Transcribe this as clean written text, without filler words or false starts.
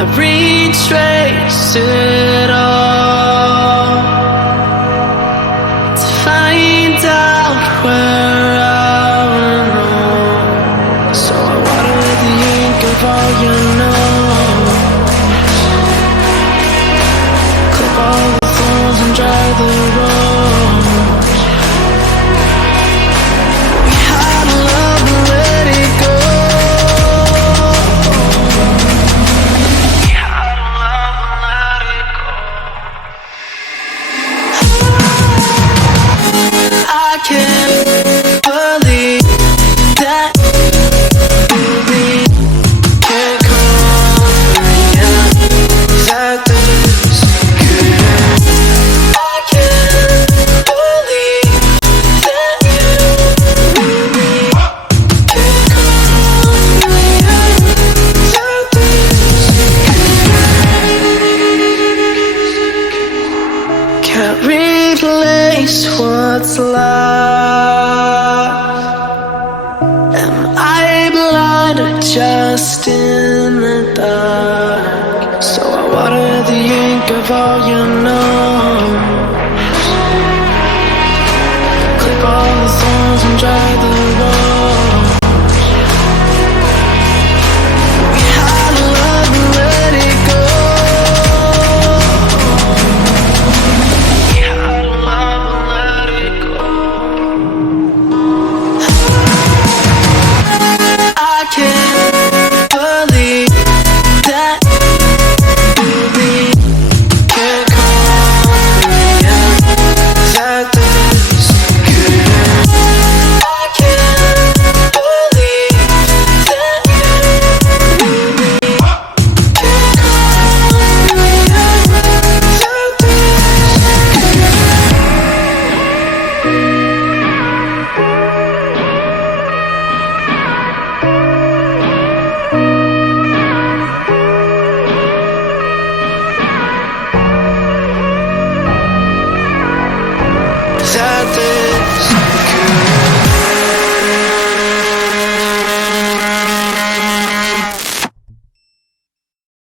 I retrace it all to find out where I went wrong. So I water the ink of all your notes, clip all the thorns and dry the rose. We had love and let it go. We had love and let it go. I can't believe that we can't come again, that this could end. I can't believe that you and me can't come again, that this could end. Can't replace what's lost. Am I blind or just in the dark? So I water the ink of all you know.